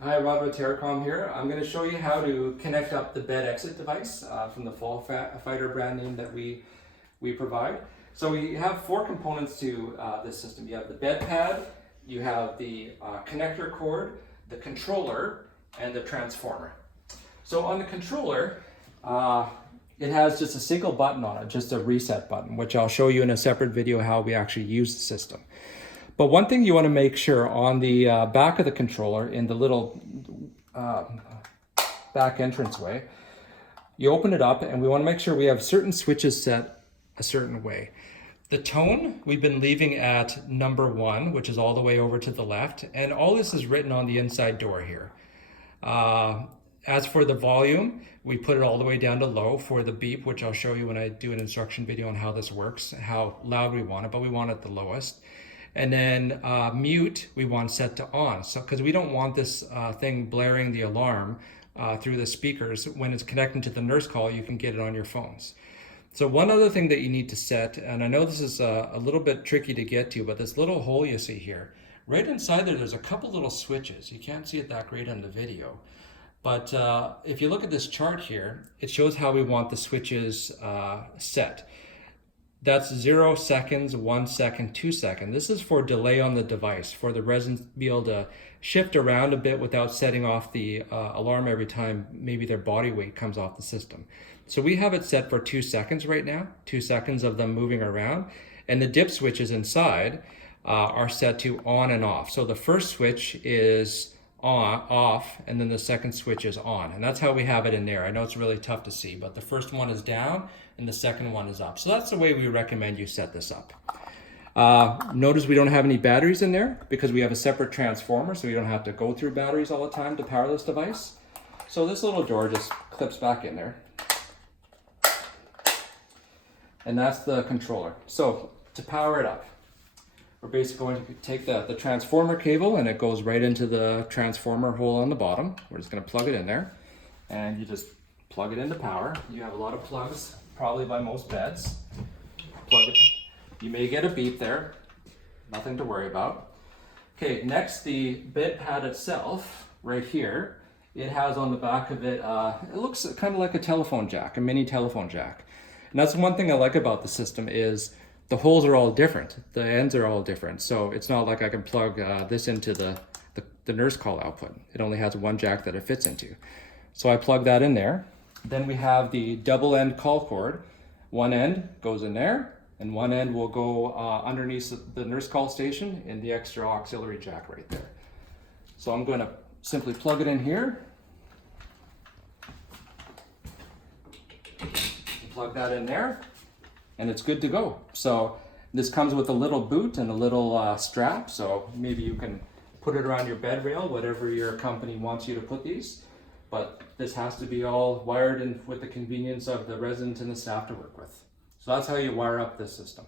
Hi, Rob with Terracom here. I'm going to show you how to connect up the bed exit device from the Fall Fighter brand name that we provide. So we have four components to this system. You have the bed pad, you have the connector cord, the controller, and the transformer. So on the controller, it has just a single button on it, just a reset button, which I'll show you in a separate video how we actually use the system. But one thing you want to make sure on the back of the controller in the little back entranceway, you open it up and we want to make sure we have certain switches set a certain way. The tone we've been leaving at number 1, which is all the way over to the left, and all this is written on the inside door here. As for the volume, we put it all the way down to low. For the beep, which I'll show you when I do an instruction video on how this works, how loud we want it, but we want it the lowest. And then mute, we want set to on. So, because we don't want this thing blaring the alarm through the speakers. When it's connecting to the nurse call, you can get it on your phones. So one other thing that you need to set, and I know this is a little bit tricky to get to, but this little hole you see here, right inside there's a couple little switches. You can't see it that great on the video. But if you look at this chart here, it shows how we want the switches set. That's 0 seconds, 1 second, 2 seconds. This is for delay on the device, for the residents to be able to shift around a bit without setting off the alarm every time maybe their body weight comes off the system. So we have it set for 2 seconds right now, 2 seconds of them moving around. And the dip switches inside are set to on and off. So the first switch is off, and then the second switch is on, and that's how we have it in there. I know it's really tough to see, but the first one is down and the second one is up. So that's the way we recommend you set this up. Notice we don't have any batteries in there because we have a separate transformer, so you don't have to go through batteries all the time to power this device. So this little door just clips back in there, and that's the controller. So to power it up, we're basically going to take the transformer cable, and it goes right into the transformer hole on the bottom. We're just going to plug it in there, and you just plug it into power. You have a lot of plugs, probably by most beds. Plug it. You may get a beep there, nothing to worry about. Okay, next the bed pad itself, right here, it has on the back of it, it looks kind of like a telephone jack, a mini telephone jack. And that's one thing I like about the system is the holes are all different. The ends are all different. So it's not like I can plug this into the nurse call output. It only has one jack that it fits into. So I plug that in there. Then we have the double end call cord. One end goes in there, and one end will go underneath the nurse call station in the extra auxiliary jack right there. So I'm going to simply plug it in here. Plug that in there, and it's good to go. So this comes with a little boot and a little strap, so maybe you can put it around your bed rail, whatever your company wants you to put these. But this has to be all wired in with the convenience of the resident and the staff to work with. So that's how you wire up this system.